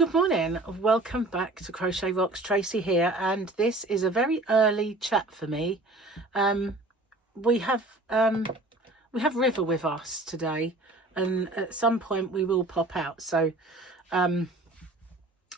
Good morning, welcome back to Crochet Rocks. Tracy here, and this is a very early chat for me. We have River with us today, and at some point we will pop out. So I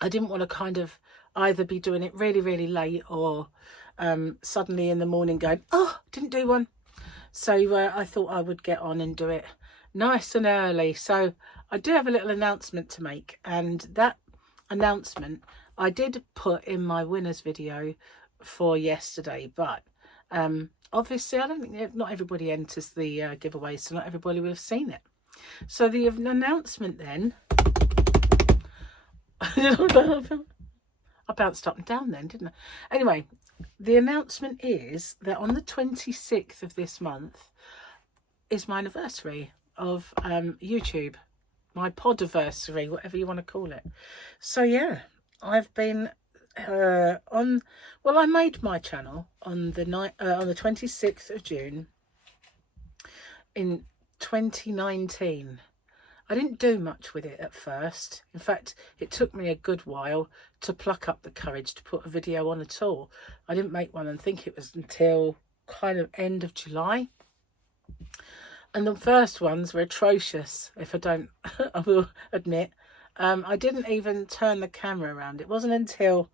didn't want to kind of either be doing it really late or suddenly in the morning going, oh, didn't do one. So I thought I would get on and do it nice and early. So I do have a little announcement to make, and that announcement I did put in my winners video for yesterday, but obviously I don't think not everybody enters the giveaway, so not everybody will have seen it. So the announcement then I bounced up and down then, didn't I? Anyway, the announcement is that on the 26th of this month is my anniversary of YouTube, my podiversary, whatever you want to call it. So yeah, I've been I made my channel on the 26th of June in 2019. I didn't do much with it at first. In fact, it took me a good while to pluck up the courage to put a video on at all. I didn't make one, and think it was until kind of end of July. And the first ones were atrocious, if I don't, I will admit. I didn't even turn the camera around. It wasn't until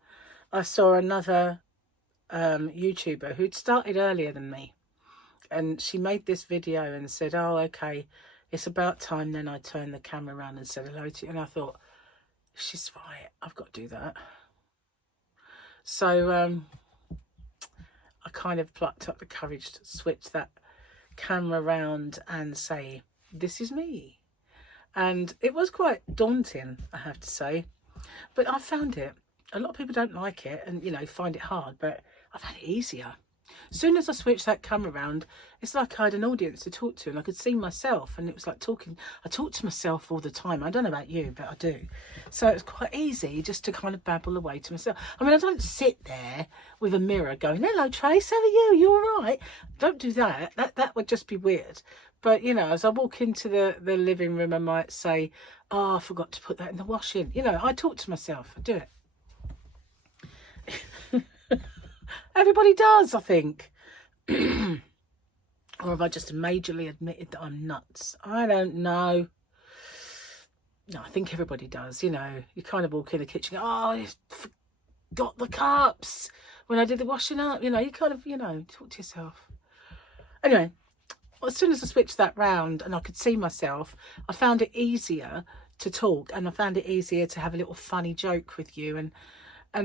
I saw another YouTuber who'd started earlier than me. And she made this video and said, oh, okay, it's about time then I turned the camera around and said hello to you. And I thought, she's right, I've got to do that. So I kind of plucked up the courage to switch that camera around and say, this is me. And it was quite daunting, I have to say, but I found it. A lot of people don't like it and, you know, find it hard, but I found it easier. As soon as I switched that camera around, it's like I had an audience to talk to, and I could see myself, and it was like talking. I talk to myself all the time. I don't know about you, but I do. So it's quite easy just to kind of babble away to myself. I mean, I don't sit there with a mirror going, hello, Trace, how are you? You all right? Don't do that. That would just be weird. But, you know, as I walk into the living room, I might say, oh, I forgot to put that in the washing. You know, I talk to myself. I do it. Everybody does, I think. Or have I just majorly admitted that I'm nuts? I don't know. No, I think everybody does. You know, you kind of walk in the kitchen, oh, I forgot the cups when I did the washing up. You know, you kind of, you know, talk to yourself. Anyway, as soon as I switched that round and I could see myself, I found it easier to talk, and I found it easier to have a little funny joke with you and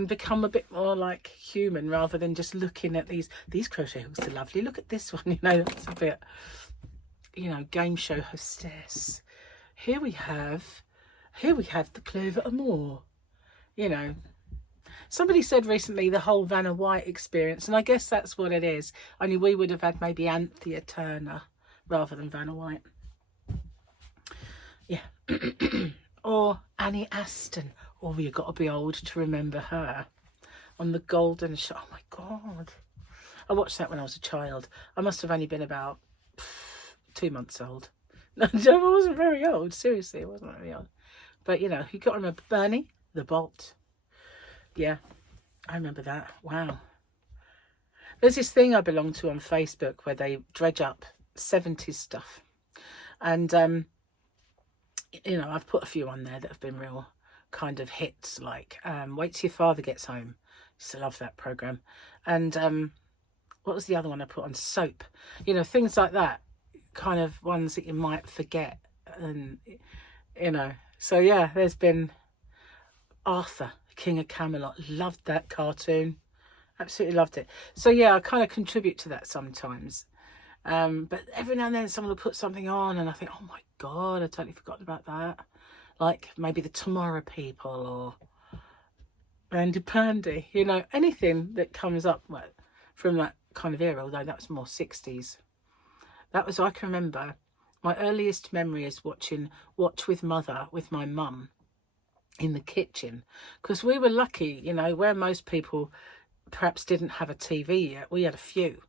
become a bit more like human, rather than just looking at these crochet hooks are lovely, look at this one, you know, that's a bit, you know, game show hostess. Here we have the clover amour, you know. Somebody said recently the whole Vanna White experience, and I guess that's what it is, only we would have had maybe Anthea Turner rather than Vanna White. Yeah. Or Annie Aston. Oh, you've got to be old to remember her on the Golden Show. Oh my God. I watched that when I was a child. I must have only been about 2 months old. No, I wasn't very old. Seriously, I wasn't very old. But, you know, you got to remember Bernie the Bolt. Yeah, I remember that. Wow. There's this thing I belong to on Facebook where they dredge up 70s stuff. And, you know, I've put a few on there that have been real kind of hits, like Wait Till Your Father Gets Home. Used to love that program. And what was the other one I put on? Soap. You know, things like that, kind of ones that you might forget. And, you know, so yeah, there's been Arthur, King of Camelot. Loved that cartoon. Absolutely loved it. So yeah, I kind of contribute to that sometimes. But every now and then someone will put something on and I think, oh my God, I totally forgot about that. Like maybe the Tomorrow People or Randy Pandy, you know, anything that comes up from that kind of era, although that was more 60s. That was, I can remember, my earliest memory is watching Watch with Mother with my mum in the kitchen, because we were lucky, you know, where most people perhaps didn't have a TV yet, we had a few.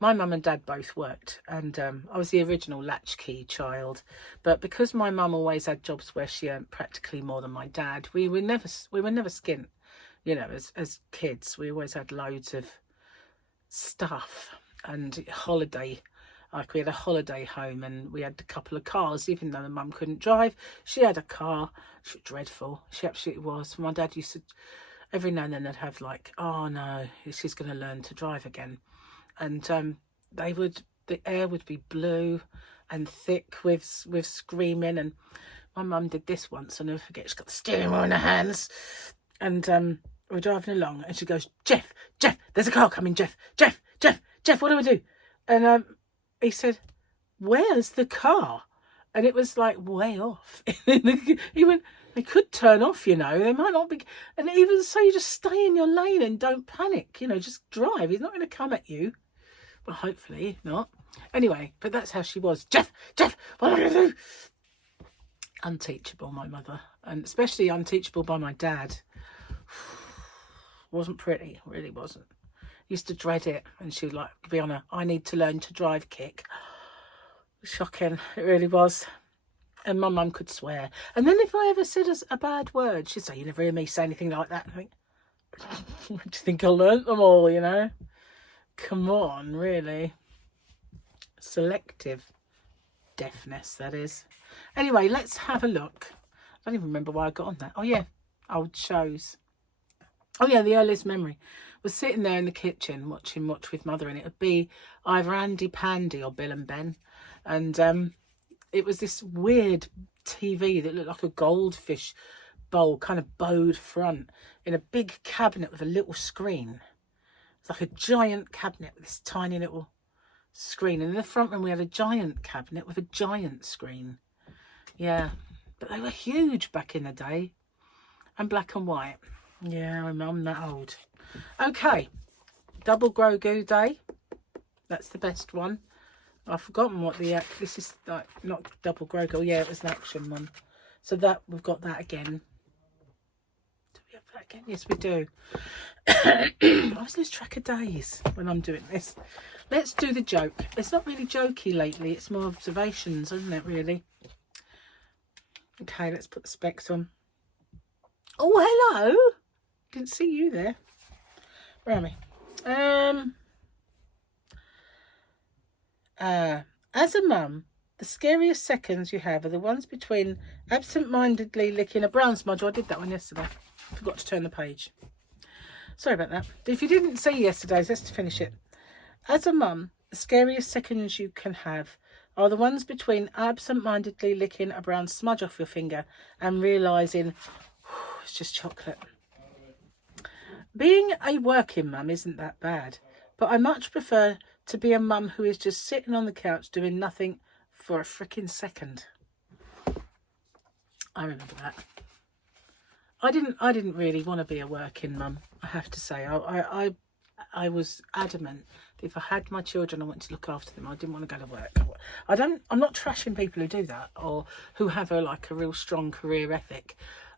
my mum and dad both worked, and I was the original latchkey child. But because my mum always had jobs where she earned practically more than my dad, we were never skint. You know, as kids, we always had loads of stuff and holiday. Like we had a holiday home and we had a couple of cars. Even though the mum couldn't drive, she had a car. She was dreadful. She absolutely was. My dad used to, every now and then they'd have like, oh no, she's going to learn to drive again. And the air would be blue and thick with screaming. And my mum did this once, I'll never forget. She's got the steering wheel in her hands, and we're driving along, and she goes, Jeff, there's a car coming, Jeff, what do I do? And he said, where's the car? And it was like way off. He went, they could turn off, you know, they might not be. And even so, you just stay in your lane and don't panic, you know, just drive. He's not going to come at you. Well, hopefully not. Anyway, but that's how she was. Jeff, what am I going to do? Unteachable, my mother. And especially unteachable by my dad. Wasn't pretty, really wasn't. Used to dread it. And she would like be on a, I need to learn to drive kick. Shocking, it really was. And my mum could swear. And then if I ever said a bad word, she'd say, you never hear me say anything like that. I think, do you think I learnt them all, you know? Come on, really. Selective deafness, that is. Anyway, let's have a look. I don't even remember why I got on that. Oh, yeah, old shows. Oh, yeah, the earliest memory was sitting there in the kitchen watching Watch with Mother, and it would be either Andy Pandy or Bill and Ben. And it was this weird TV that looked like a goldfish bowl, kind of bowed front, in a big cabinet with a little screen. It's like a giant cabinet with this tiny little screen. And in the front room, we had a giant cabinet with a giant screen. Yeah, but they were huge back in the day. And black and white. Yeah, I'm that old. Okay, Double Grogu Day. That's the best one. I've forgotten what the this is, like, not Double Grogu. Yeah, it was an action one. So that we've got that again. Do we have that again? Yes, we do. I always lose track of days when I'm doing this. Let's do the joke. It's not really jokey lately. It's more observations, isn't it, really? Okay, let's put the specs on. Oh, hello. Didn't see you there. Where am I? As a mum, the scariest seconds you have are the ones between absent-mindedly licking a brown smudge. Oh, I did that one yesterday. Forgot to turn the page. Sorry about that. If you didn't see yesterday's, let's finish it. As a mum, the scariest seconds you can have are the ones between absent-mindedly licking a brown smudge off your finger and realising it's just chocolate. Being a working mum isn't that bad, but I much prefer to be a mum who is just sitting on the couch doing nothing for a freaking second. I remember that. I didn't really want to be a working mum, I have to say. I was adamant that if I had my children, I wanted to look after them. I didn't want to go to work. I'm not trashing people who do that or who have a real strong career ethic.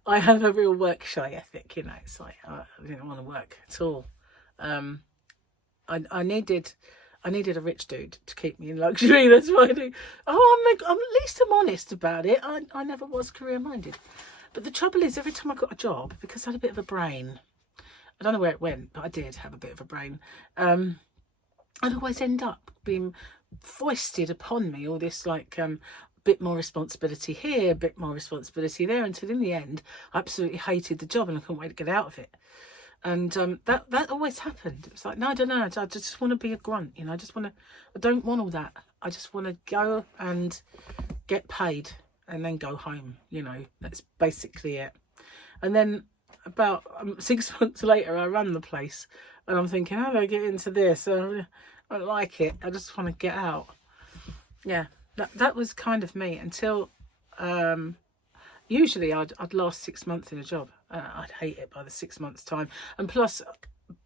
I have a real work shy ethic, you know. It's like I didn't want to work at all. I needed a rich dude to keep me in luxury. That's why I do. Oh, I'm at least I'm honest about it. I never was career minded. But the trouble is, every time I got a job, because I had a bit of a brain, I don't know where it went, but I did have a bit of a brain. I'd always end up being foisted upon me all this bit more responsibility here, a bit more responsibility there, until in the end I absolutely hated the job and I couldn't wait to get out of it. And that always happened. It was like, no, I don't know, I just want to be a grunt, you know. I don't want all that. I just want to go and get paid and then go home, you know. That's basically it. And then about 6 months later, I run the place and I'm thinking, how do I get into this? I don't like it. I just want to get out. Yeah. That was kind of me until usually I'd last 6 months in a job. I'd hate it by the 6 months time, and plus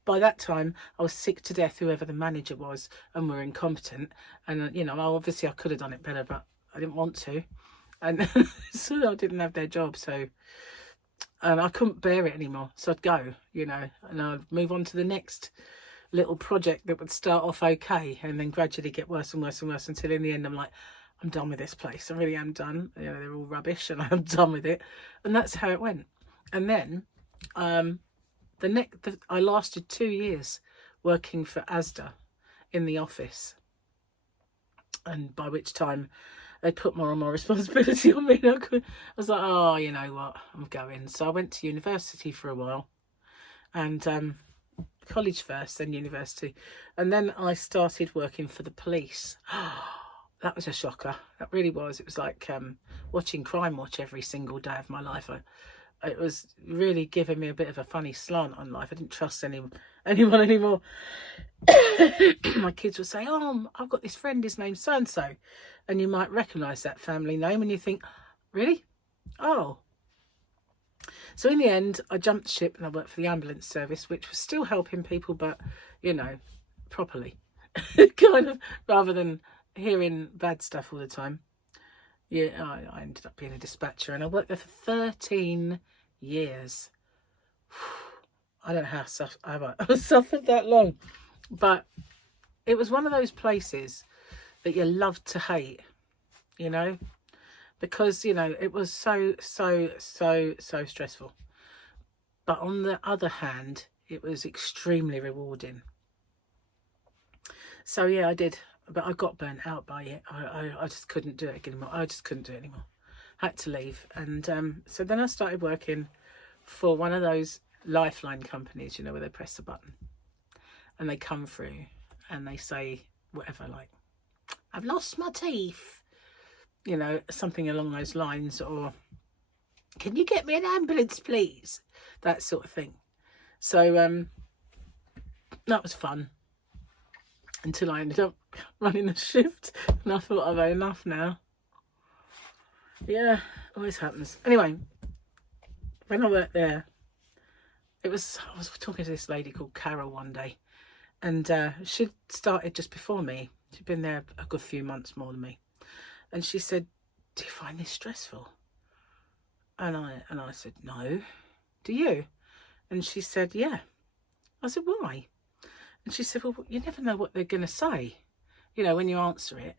by that time I was sick to death whoever the manager was and were incompetent, and you know, obviously I could have done it better, but I didn't want to, and so I didn't have their job, so I couldn't bear it anymore, so I'd go, you know, and I'd move on to the next little project that would start off okay and then gradually get worse and worse and worse until in the end I'm like, I'm done with this place. I really am done. You know, they're all rubbish and I'm done with it. And that's how it went. And then I lasted 2 years working for Asda in the office. And by which time they put more and more responsibility on me. I was like, oh, you know what, I'm going. So I went to university for a while. And college first, then university. And then I started working for the police. That was a shocker. That really was. It was like watching Crime Watch every single day of my life. It was really giving me a bit of a funny slant on life. I didn't trust anyone anymore. My kids would say, oh, I've got this friend, his name's so-and-so. And you might recognise that family name and you think, really? Oh. So in the end, I jumped ship and I worked for the ambulance service, which was still helping people, but, you know, properly. Kind of, rather than hearing bad stuff all the time. Yeah, I ended up being a dispatcher and I worked there for 13 years. I don't know how I suffered that long, but it was one of those places that you love to hate, you know, because, you know, it was so stressful. But on the other hand, it was extremely rewarding. So yeah, I did. But I got burnt out by it. I just couldn't do it anymore. I had to leave. And so then I started working for one of those lifeline companies, you know, where they press a button and they come through and they say whatever, like, I've lost my teeth, you know, something along those lines, or can you get me an ambulance, please? That sort of thing. So that was fun. Until I ended up running a shift and I thought I've had enough now. Yeah, always happens. Anyway, when I worked there, I was talking to this lady called Carol one day, and she'd started just before me. She'd been there a good few months more than me. And she said, do you find this stressful? And I said, no. Do you? And she said, yeah. I said, why? And she said, well, you never know what they're going to say, you know, when you answer it.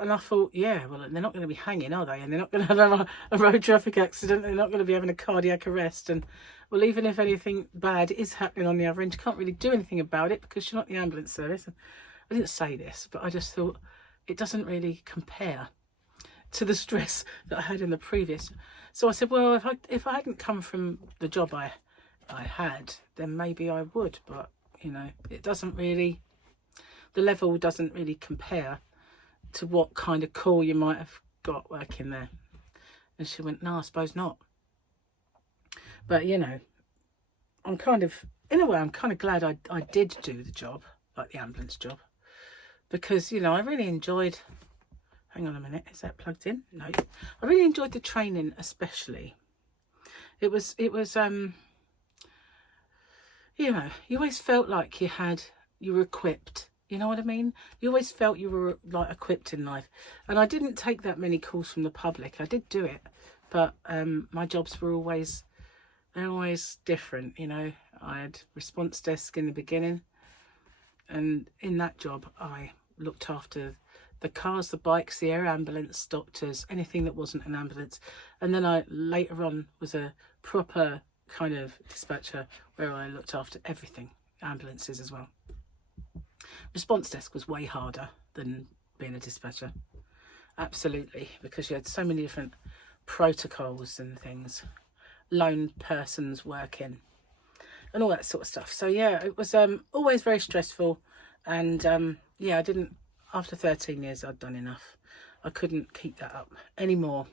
And I thought, yeah, well, they're not going to be hanging, are they? And they're not going to have a road traffic accident. They're not going to be having a cardiac arrest. And, well, even if anything bad is happening on the other end, you can't really do anything about it because you're not the ambulance service. And I didn't say this, but I just thought it doesn't really compare to the stress that I had in the previous. So I said, well, if I hadn't come from the job I had, then maybe I would, but you know, it doesn't really, the level doesn't really compare to what kind of call you might have got working there. And she went, no, I suppose not. But, you know, I'm kind of, in a way, I'm kind of glad I did do the job, like the ambulance job. Because, you know, I really enjoyed, hang on a minute, is that plugged in? No. I really enjoyed the training, especially. It was you know, you always felt like you were equipped. You know what I mean? You always felt you were like equipped in life. And I didn't take that many calls from the public. I did do it, but my jobs were always different. You know, I had response desk in the beginning, and in that job I looked after the cars, the bikes, the air ambulance, doctors, anything that wasn't an ambulance. And then I later on was a proper kind of dispatcher where I looked after everything, ambulances as well. Response desk was way harder than being a dispatcher, absolutely, because you had so many different protocols and things, lone persons working and all that sort of stuff. So yeah, it was always very stressful. And yeah, after 13 years I'd done enough. I couldn't keep that up anymore.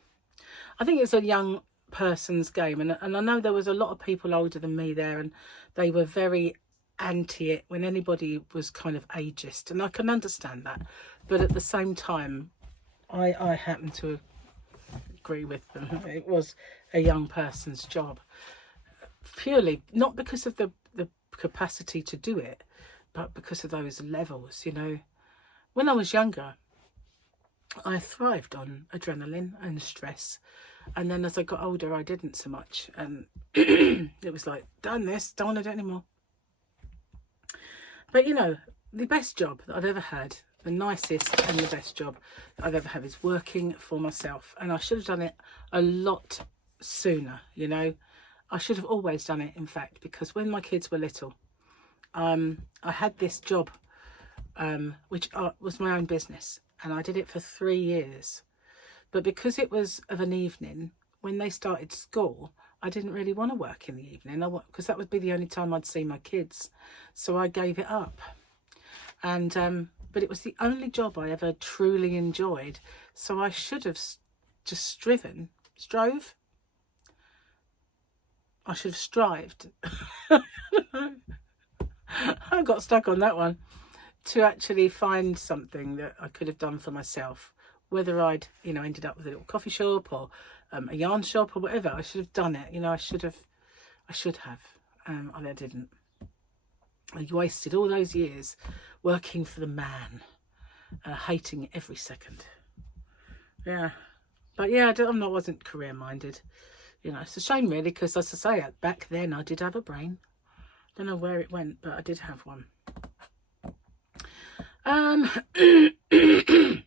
I think it's a young person's game, and I know there was a lot of people older than me there, and they were very anti it when anybody was kind of ageist, and I can understand that, but at the same time I happen to agree with them. It was a young person's job, purely not because of the capacity to do it, but because of those levels. You know, when I was younger I thrived on adrenaline and stress, and then as I got older I didn't so much, and it was like, done this, don't want to do it anymore. But you know, the best job that I've ever had, the nicest and the best job that I've ever had, is working for myself. And I should have done it a lot sooner, you know. I should have always done it, in fact, because when my kids were little, I had this job, which was my own business, and I did it for 3 years. But because it was of an evening, when they started school, I didn't really want to work in the evening, because that would be the only time I'd see my kids. So I gave it up. And but it was the only job I ever truly enjoyed. So I should have just strove. I should have strived. I got stuck on that one, to actually find something that I could have done for myself. Whether I'd, you know, ended up with a little coffee shop or a yarn shop or whatever, I should have done it. You know, I should have, and I didn't. I wasted all those years working for the man, hating it every second. Yeah, but yeah, wasn't career minded. You know, it's a shame really, because as I say, back then I did have a brain. Don't know where it went, but I did have one. It's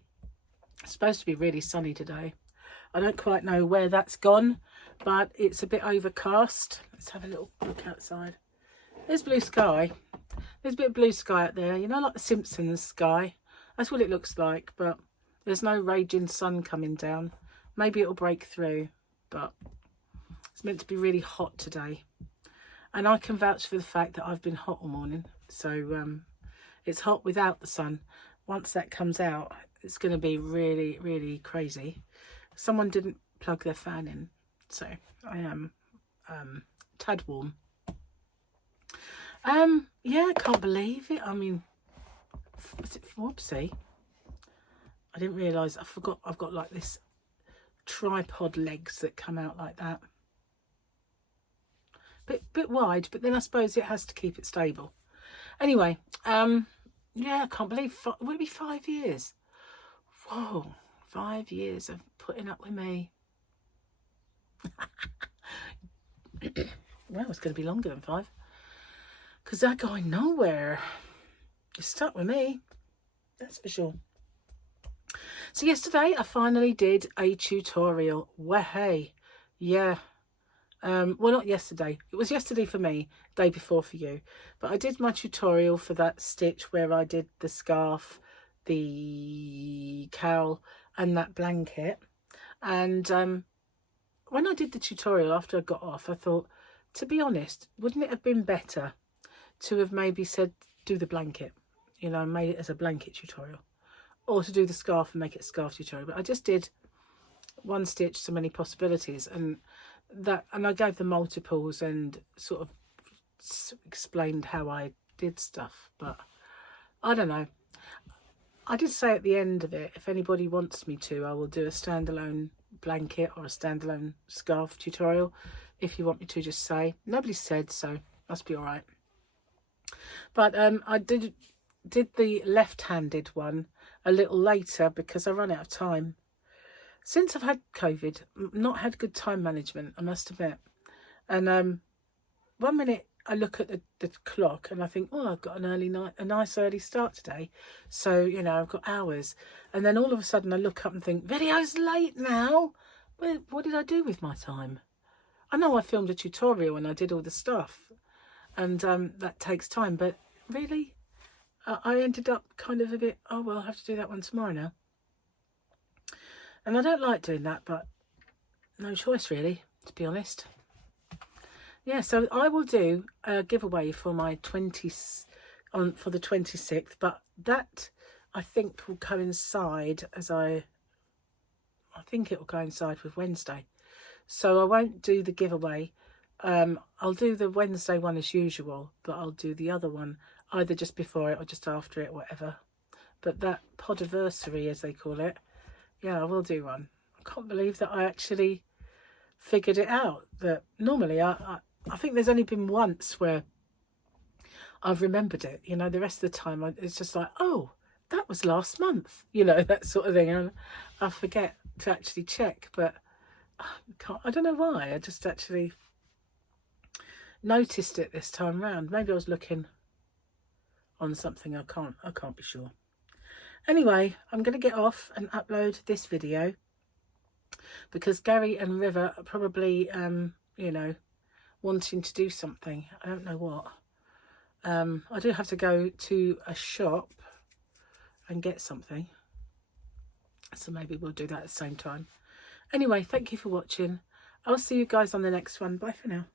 supposed to be really sunny today. I don't quite know where that's gone, but it's a bit overcast. Let's have a little look outside. There's blue sky. There's a bit of blue sky out there, you know, like the Simpsons sky. That's what it looks like, but there's no raging sun coming down. Maybe it'll break through, but it's meant to be really hot today. And I can vouch for the fact that I've been hot all morning. So it's hot without the sun. Once that comes out, it's going to be really, really crazy. Someone didn't plug their fan in, so I am tad warm. Yeah, I can't believe it. I mean, was it whoopsie? I didn't realise. I forgot I've got like this tripod legs that come out like that. Bit wide, but then I suppose it has to keep it stable. Anyway, yeah, I can't believe would it be 5 years? Whoa, 5 years of putting up with me. Well, it's going to be longer than 5, because they're going nowhere. You're stuck with me, that's for sure. So yesterday I finally did a tutorial. Well, hey, yeah. Well, not yesterday. It was yesterday for me, day before for you. But I did my tutorial for that stitch where I did the scarf, the cowl and that blanket. And when I did the tutorial after I got off, I thought, to be honest, wouldn't it have been better to have maybe said do the blanket, you know, made it as a blanket tutorial, or to do the scarf and make it a scarf tutorial? But I just did one stitch, so many possibilities, and I gave them multiples and sort of explained how I did stuff. But I don't know, I did say at the end of it, if anybody wants me to, I will do a standalone blanket or a standalone scarf tutorial. If you want me to, just say. Nobody said, so must be all right. But I did the left-handed one a little later because I ran out of time. Since I've had COVID, not had good time management, I must admit. And 1 minute I look at the clock and I think, oh, I've got a nice early start today. So, you know, I've got hours. And then all of a sudden I look up and think, video's late now. Well, what did I do with my time? I know I filmed a tutorial and I did all the stuff. And that takes time. But really, I ended up kind of a bit, oh, well, I'll have to do that one tomorrow now. And I don't like doing that, but no choice really, to be honest. Yeah, so I will do a giveaway for my for the 26th, but that I think will coincide I think it will coincide with Wednesday. So I won't do the giveaway. I'll do the Wednesday one as usual, but I'll do the other one either just before it or just after it, whatever. But that podiversary, as they call it, yeah, I will do one. I can't believe that I actually figured it out. That normally I think there's only been once where I've remembered it. You know, the rest of the time it's just like, oh, that was last month. You know, that sort of thing. And I forget to actually check. But I don't know why. I just actually noticed it this time round. Maybe I was looking on something. I can't be sure. Anyway, I'm going to get off and upload this video because Gary and River are probably, you know, wanting to do something. I don't know what. I do have to go to a shop and get something. So maybe we'll do that at the same time. Anyway, thank you for watching. I'll see you guys on the next one. Bye for now.